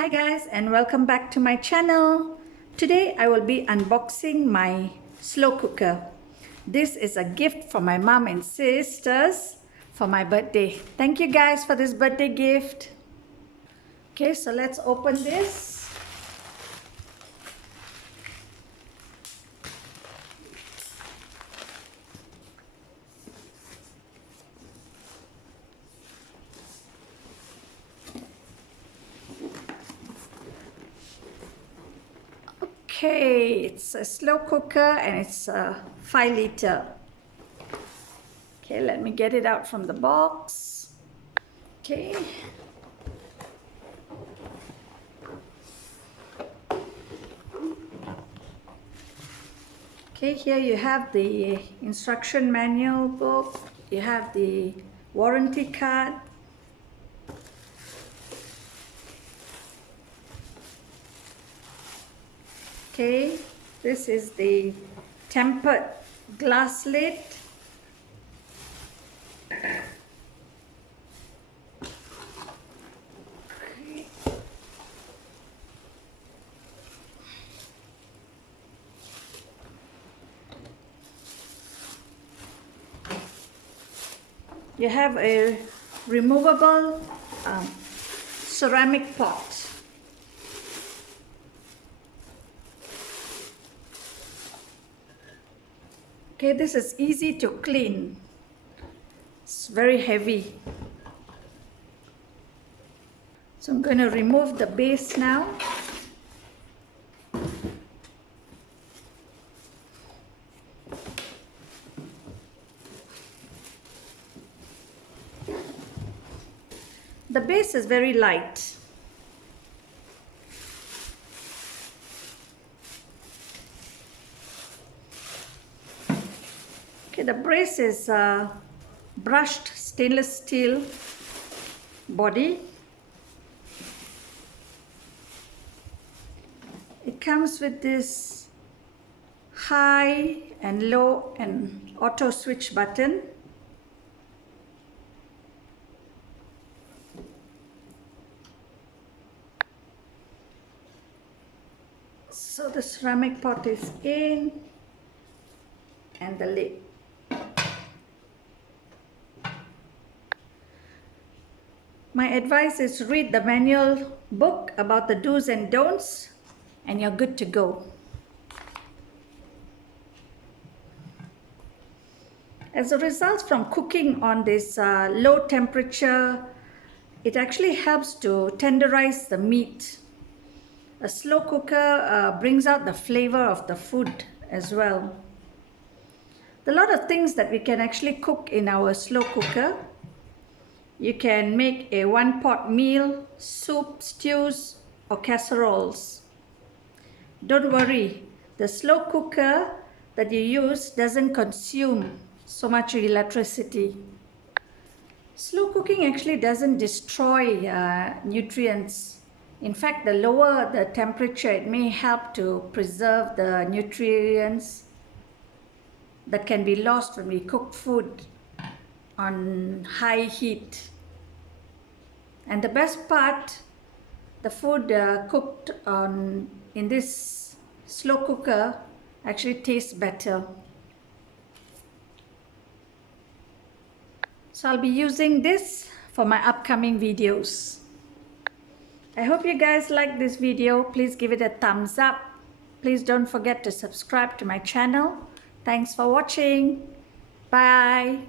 Hi guys, and welcome back to my channel. Today I will be unboxing my slow cooker. This is a gift from my mom and sisters for my birthday. Thank you guys for this birthday gift. Okay, so let's open this. Okay, it's a slow cooker and it's a 5 liter. Okay, let me get it out from the box. Okay. Okay, here you have the instruction manual book. You have the warranty card. Okay, this is the tempered glass lid. You have a removable ceramic pot. Okay, this is easy to clean. It's very heavy. So I'm going to remove the base now. The base is very light. Okay, the base is brushed stainless steel body. It comes with this high and low and auto switch button. So the ceramic pot is in and the lid. My advice is read the manual book about the do's and don'ts and you're good to go. As a result from cooking on this low temperature, it actually helps to tenderize the meat. A slow cooker brings out the flavor of the food as well. There are a lot of things that we can actually cook in our slow cooker. You can make a one-pot meal, soup, stews, or casseroles. Don't worry, the slow cooker that you use doesn't consume so much electricity. Slow cooking actually doesn't destroy nutrients. In fact, the lower the temperature, it may help to preserve the nutrients that can be lost when we cook food on high heat. And the best part, the food cooked in this slow cooker actually tastes better. So I'll be using this for my upcoming videos. I hope you guys like this video. Please give it a thumbs up. Please don't forget to subscribe to my channel. Thanks for watching. Bye.